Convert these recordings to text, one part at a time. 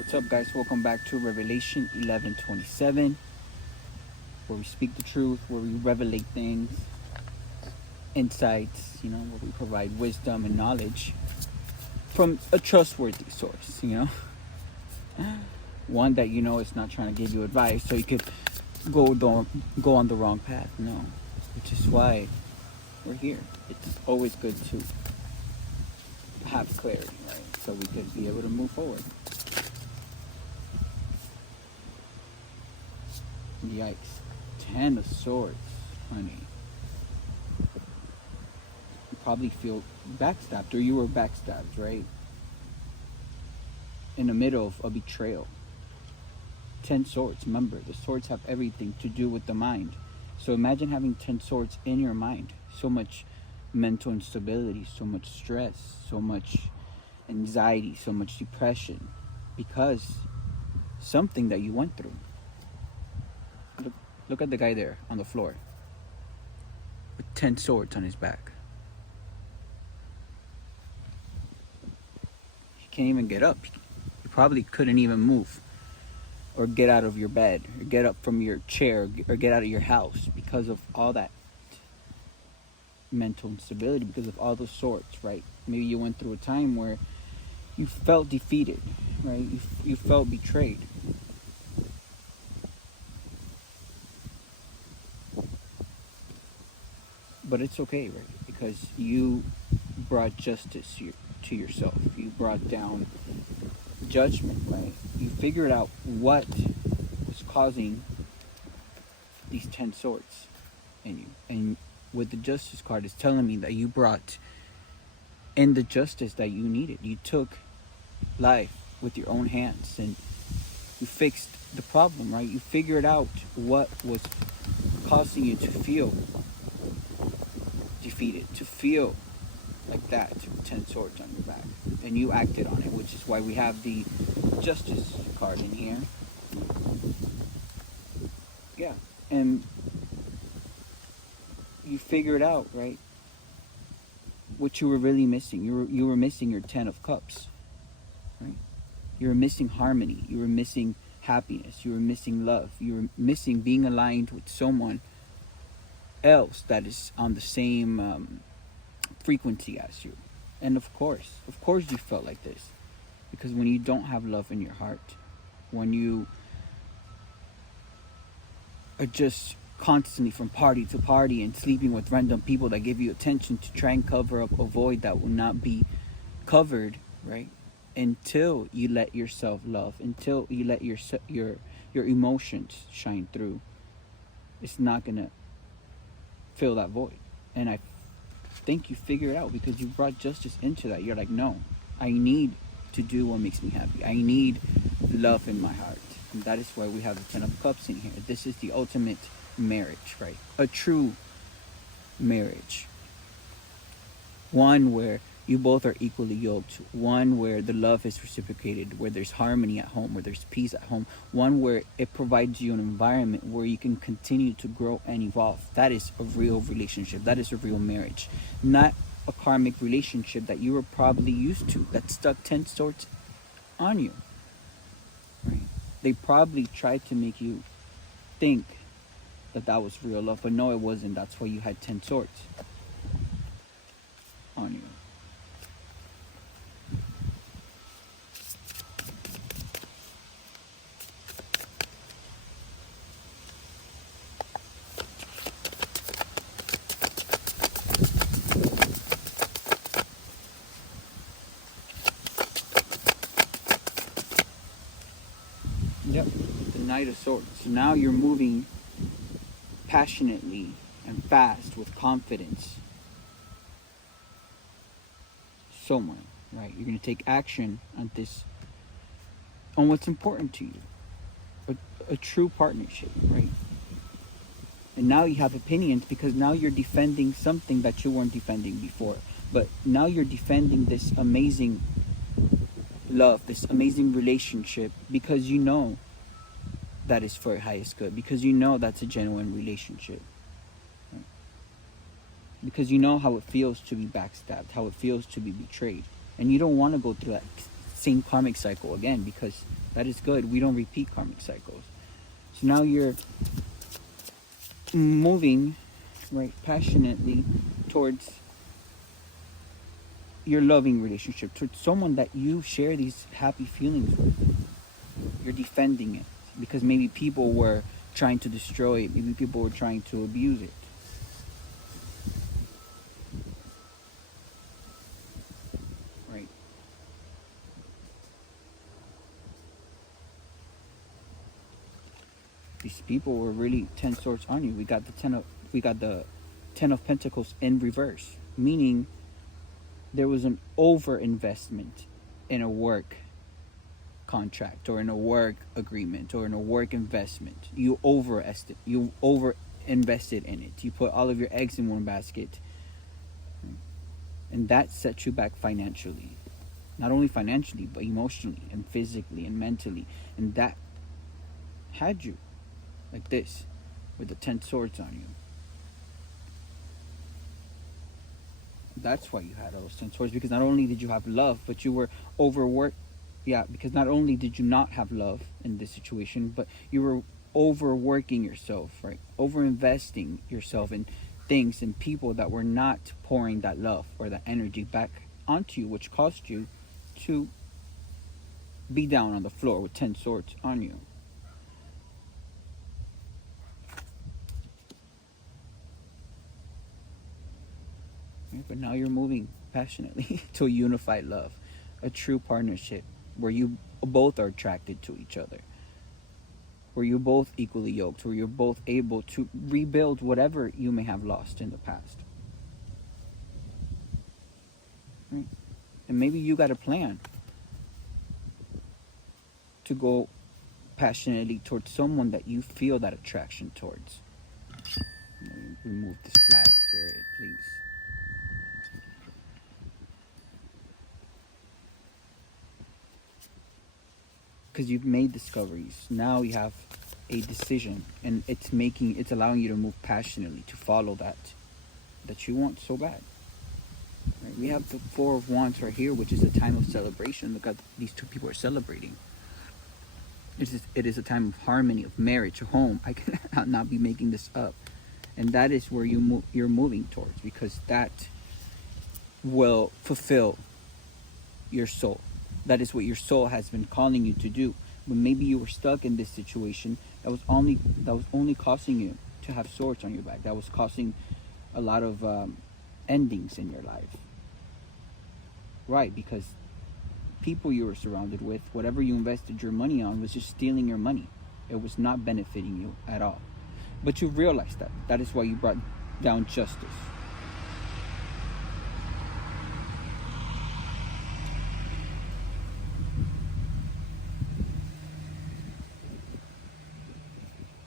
What's up, guys? Welcome back to Revelation 11:27, where we speak the truth, where we revelate things, insights, where we provide wisdom and knowledge from a trustworthy source, one that is not trying to give you advice so you could go on the wrong path. No, which is why we're here. It's always good to have clarity, right? So we could be able to move forward. Yikes. 10 of Swords, honey. You probably feel backstabbed, or you were backstabbed, right? In the middle of a betrayal. 10 swords. Remember, the swords have everything to do with the mind. So imagine having 10 swords in your mind. So much mental instability, so much stress, so much anxiety, so much depression. Because something that you went through. Look at the guy there on the floor with 10 swords on his back. He can't even get up. You probably couldn't even move or get out of your bed or get up from your chair or get out of your house because of all that mental instability, because of all those swords, right? Maybe you went through a time where you felt defeated, right? You felt betrayed. But it's okay, right? Because you brought justice to yourself. You brought down judgment, right? You figured out what was causing these 10 swords in you. And with the justice card, it's telling me that you brought in the justice that you needed. You took life with your own hands and you fixed the problem, right? You figured out what was causing you to feel defeated, to feel like that, 10 swords on your back, and you acted on it, which is why we have the justice card in here. Yeah, and you figured out, right, what you were really missing. You were missing your 10 of cups, right? You were missing harmony, you were missing happiness, you were missing love, you were missing being aligned with someone else that is on the same frequency as you. And of course you felt like this, because when you don't have love in your heart, when you are just constantly from party to party and sleeping with random people that give you attention to try and cover up a void that will not be covered, right? Until you let yourself love, until you let your emotions shine through, it's not gonna fill that void. And I think you figure it out, because you brought justice into that. You're like, no, I need to do what makes me happy. I need love in my heart. And that is why we have the 10 of cups in here. This is the ultimate marriage, right? A true marriage. One where you both are equally yoked. One where the love is reciprocated, where there's harmony at home, where there's peace at home. One where it provides you an environment where you can continue to grow and evolve. That is a real relationship. That is a real marriage. Not a karmic relationship that you were probably used to, that stuck 10 swords on you. Right? They probably tried to make you think that was real love, but no, it wasn't. That's why you had 10 swords on you. Yep, the Knight of Swords. So now you're moving passionately and fast with confidence somewhere, right? You're going to take action on this, on what's important to you. A true partnership, right? And now you have opinions, because now you're defending something that you weren't defending before. But now you're defending this amazing love, this amazing relationship, because you know that is for your highest good, because you know that's a genuine relationship, right? Because you know how it feels to be backstabbed, how it feels to be betrayed, and you don't want to go through that same karmic cycle again, because That is good. We don't repeat karmic cycles. So now you're moving, right, passionately towards your loving relationship, towards someone that you share these happy feelings with. You're defending it because maybe people were trying to destroy it. Maybe people were trying to abuse it. Right. These people were really 10 swords on you. We got the 10 of Pentacles in reverse, meaning there was an over investment in a work contract or in a work agreement or in a work investment. You over invested in it. You put all of your eggs in one basket, and that set you back financially. Not only financially, but emotionally and physically and mentally. And that had you like this with the 10 swords on you. That's why you had those 10 swords, because not only did you have love, but you were overworked. Yeah, because not only did you not have love in this situation, but you were overworking yourself, right? Overinvesting yourself in things and people that were not pouring that love or that energy back onto you, which caused you to be down on the floor with 10 swords on you. Right? But now you're moving passionately to a unified love, a true partnership where you both are attracted to each other, where you're both equally yoked, where you're both able to rebuild whatever you may have lost in the past. Right? And maybe you got a plan to go passionately towards someone that you feel that attraction towards. Remove this flag, Spirit, please. Because you've made discoveries. Now you have a decision, and it's allowing you to move passionately to follow that you want so bad. Right? We have the Four of Wands right here, which is a time of celebration. Look at these two people are celebrating. It is a time of harmony, of marriage, a home. I cannot not be making this up. And that is where you're moving towards, because that will fulfill your soul. That is what your soul has been calling you to do. But maybe you were stuck in this situation that was only causing you to have swords on your back. That was causing a lot of endings in your life. Right, because people you were surrounded with, whatever you invested your money on, was just stealing your money. It was not benefiting you at all. But you realized that. That is why you brought down justice.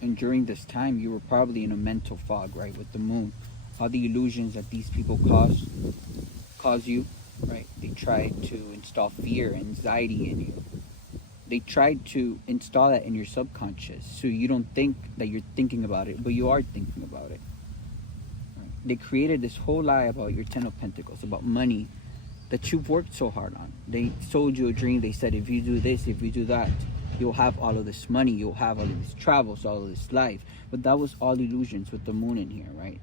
And during this time, you were probably in a mental fog, right, with the moon. All the illusions that these people cause you, right? They tried to install fear, anxiety in you. They tried to install that in your subconscious, so you don't think that you're thinking about it, but you are thinking about it. Right? They created this whole lie about your 10 of Pentacles, about money, that you've worked so hard on. They sold you a dream. They said, if you do this, if you do that, you'll have all of this money, you'll have all of these travels, all of this life. But that was all illusions with the moon in here, right?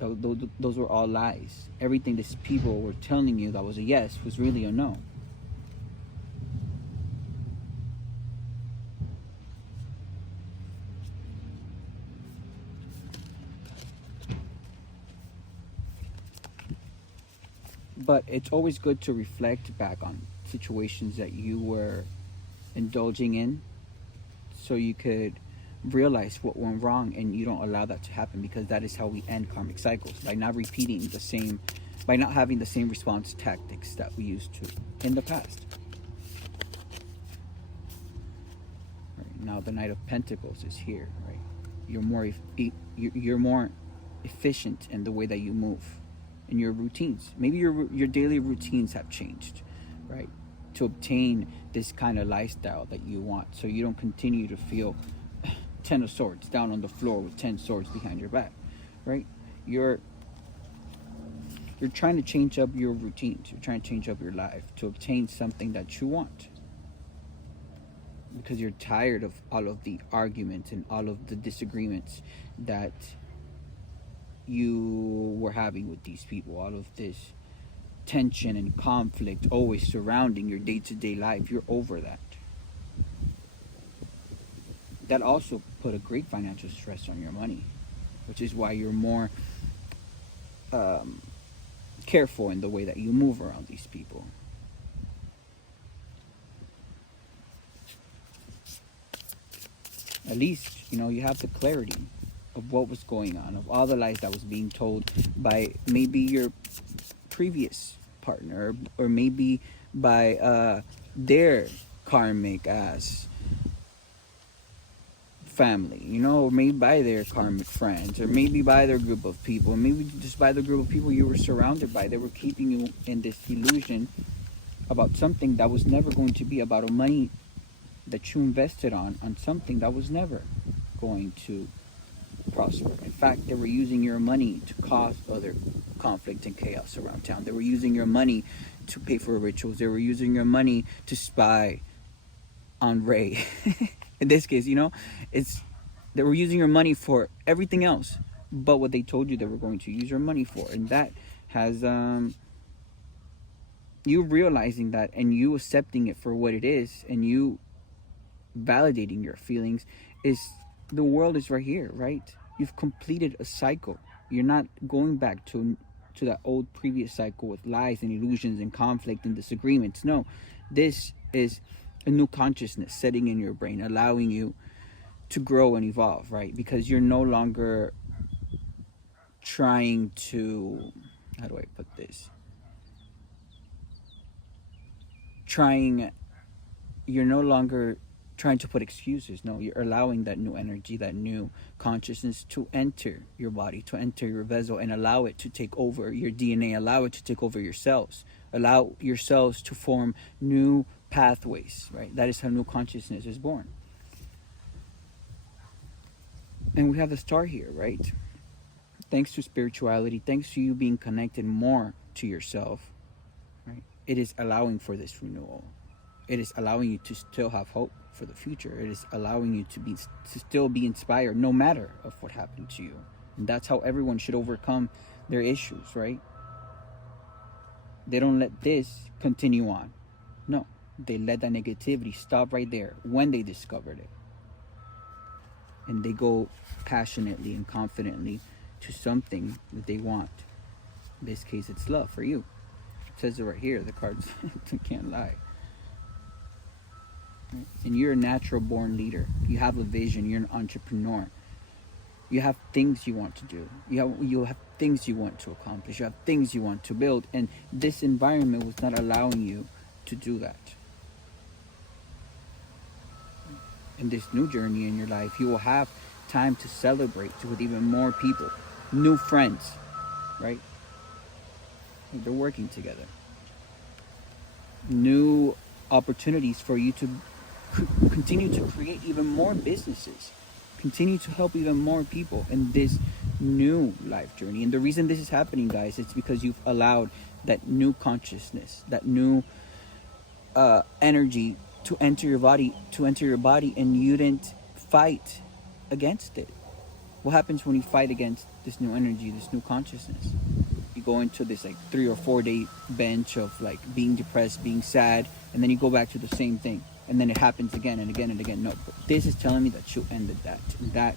Those were all lies. Everything these people were telling you that was a yes was really a no. But it's always good to reflect back on situations that you were indulging in, so you could realize what went wrong and you don't allow that to happen, because that is how we end karmic cycles, by not by not having the same response tactics that we used to in the past. Right, now the Knight of Pentacles is here, right? You're more efficient in the way that you move, in your routines. Maybe your daily routines have changed, right, to obtain this kind of lifestyle that you want, so you don't continue to feel 10 of Swords down on the floor with 10 swords behind your back, right? You're You're trying to change up your routines. You're trying to change up your life to obtain something that you want, because you're tired of all of the arguments and all of the disagreements that you were having with these people, all of this tension and conflict always surrounding your day-to-day life. You're over that. That also put a great financial stress on your money, which is why you're more careful in the way that you move around these people. At least, you have the clarity of what was going on, of all the lies that was being told by maybe your previous partner, or maybe by their karmic ass family, or maybe by their karmic friends, or maybe by their group of people, maybe just by the group of people you were surrounded by. They were keeping you in this illusion about something that was never going to be, about a money that you invested on something that was never going to prosper. In fact, they were using your money to cause other conflict and chaos around town. They were using your money to pay for rituals. They were using your money to spy on Ray. In this case, they were using your money for everything else but what they told you they were going to use your money for. And that has you realizing that, and you accepting it for what it is, and you validating your feelings. Is the world is right here, right? You've completed a cycle. You're not going back to that old previous cycle with lies and illusions and conflict and disagreements. No, this is a new consciousness setting in your brain, allowing you to grow and evolve, right? Because you're no longer trying to, how do I put this? You're no longer trying to put excuses. No, you're allowing that new energy, that new consciousness to enter your body, to enter your vessel, and allow it to take over your DNA, allow it to take over your cells, allow your cells to form new pathways, right? That is how new consciousness is born. And we have the star here, right? Thanks to spirituality, thanks to you being connected more to yourself, right? It is allowing for this renewal. It is allowing you to still have hope for the future. It is allowing you to still be inspired no matter of what happened to you. And that's how everyone should overcome their issues, right? They don't let this continue on. No, they let that negativity stop right there when they discovered it. And they go passionately and confidently to something that they want. In this case, it's love for you. It says it right here. The cards can't lie. And you're a natural born leader. You have a vision. You're an entrepreneur. You have things you want to do. You have things you want to accomplish. You have things you want to build. And this environment was not allowing you to do that. In this new journey in your life, you will have time to celebrate with even more people, new friends, right? They're working together. New opportunities for you to continue to create even more businesses, continue to help even more people in this new life journey. And the reason this is happening, guys, it's because you've allowed that new consciousness, that new energy to enter your body, and you didn't fight against it. What happens when you fight against this new energy, this new consciousness? You go into this 3 or 4 day bench of being depressed, being sad, and then you go back to the same thing, and then it happens again and again and again. No, but this is telling me that you ended that. That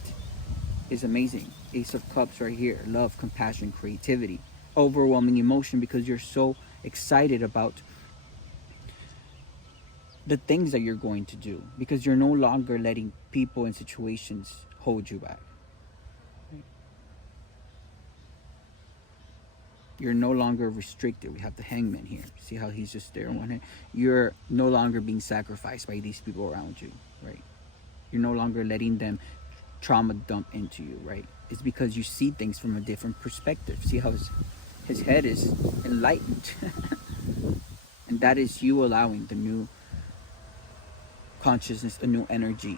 is amazing. Ace of Cups right here. Love, compassion, creativity, overwhelming emotion, because you're so excited about the things that you're going to do, because you're no longer letting people and situations hold you back. You're no longer restricted. We have the Hangman here. See how he's just there on one hand? You're no longer being sacrificed by these people around you, right? You're no longer letting them trauma dump into you, right? It's because you see things from a different perspective. See how his head is enlightened. And that is you allowing the new consciousness, a new energy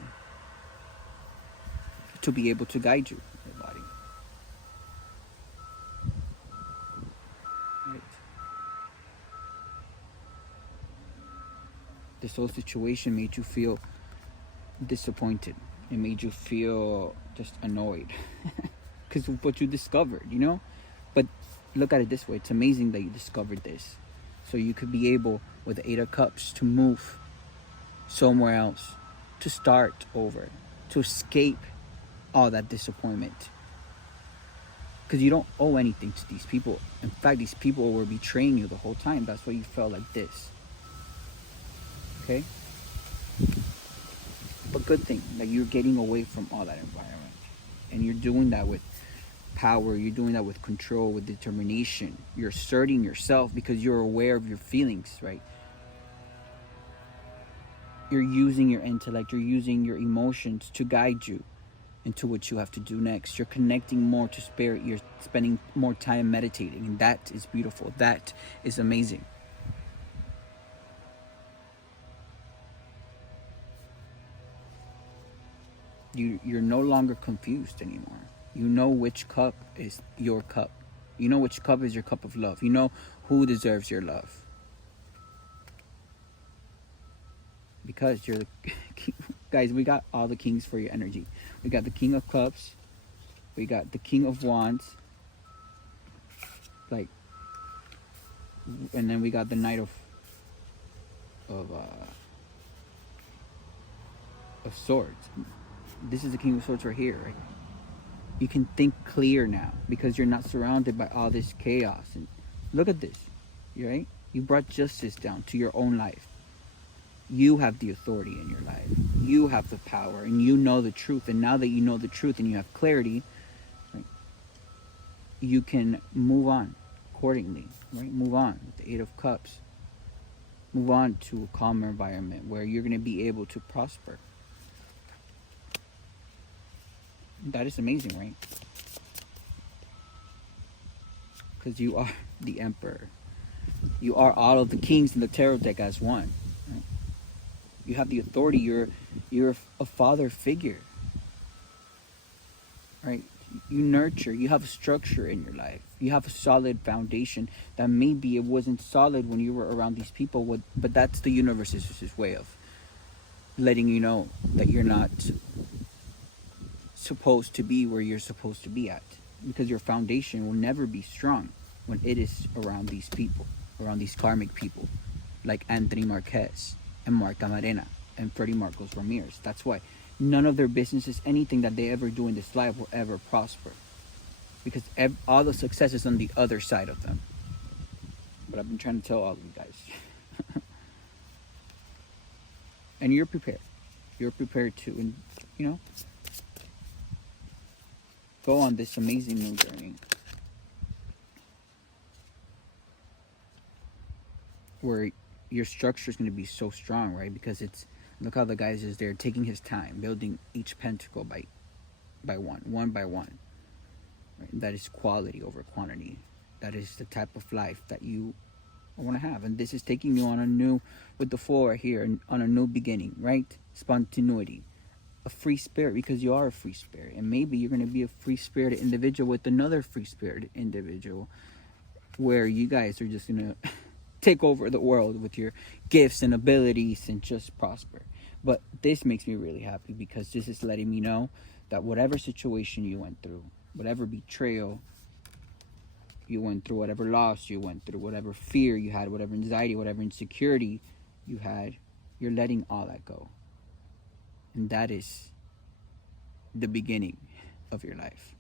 to be able to guide you, your body. This whole situation made you feel disappointed. It made you feel just annoyed because of what you discovered, you know? But look at it this way. It's amazing that you discovered this. So you could be able, with the Eight of Cups, to move somewhere else, to start over, to escape all that disappointment. Because you don't owe anything to these people. In fact, these people were betraying you the whole time. That's why you felt like this. Okay? But good thing that you're getting away from all that environment. And you're doing that with power. You're doing that with control, with determination. You're asserting yourself because you're aware of your feelings, right? You're using your intellect. You're using your emotions to guide you into what you have to do next. You're connecting more to spirit. You're spending more time meditating. And that is beautiful. That is amazing. You're no longer confused anymore. You know which cup is your cup. You know which cup is your cup of love. You know who deserves your love. Because you're the guys, we got all the kings for your energy. We got the King of Cups. We got the King of Wands. Like, and then we got the Knight of Swords. This is the King of Swords right here, right? You can think clear now because you're not surrounded by all this chaos. And look at this, right? You brought justice down to your own life. You have the authority in your life. You have the power, and you know the truth. And now that you know the truth and you have clarity, right, you can move on accordingly, right? Move on with the Eight of Cups. Move on to a calmer environment where you're going to be able to prosper. That is amazing, right? Because you are the Emperor. You are all of the kings in the tarot deck as one. Right? You have the authority. You're a father figure. Right? You nurture. You have a structure in your life. You have a solid foundation that maybe it wasn't solid when you were around these people. But that's the universe's way of letting you know that you're not supposed to be where you're supposed to be at, because your foundation will never be strong when it is around these people, around these karmic people like Anthony Marquez and Mark Camarena and Freddie Marcos Ramirez. That's why none of their businesses, anything that they ever do in this life, will ever prosper, because all the success is on the other side of them. But I've been trying to tell all of you guys. And you're prepared. You're prepared to, and go on this amazing new journey where your structure is going to be so strong, right? Because look how the guys is there taking his time building each pentacle by one by one. Right? That is quality over quantity. That is the type of life that you want to have. And this is taking you on a new, with the four right here, on a new beginning, right? Spontaneity. A free spirit, because you are a free spirit, and maybe you're going to be a free spirited individual with another free spirited individual, where you guys are just going to take over the world with your gifts and abilities and just prosper. But this makes me really happy, because this is letting me know that whatever situation you went through, whatever betrayal you went through, whatever loss you went through, whatever fear you had, whatever anxiety, whatever insecurity you had, you're letting all that go. And that is the beginning of your life.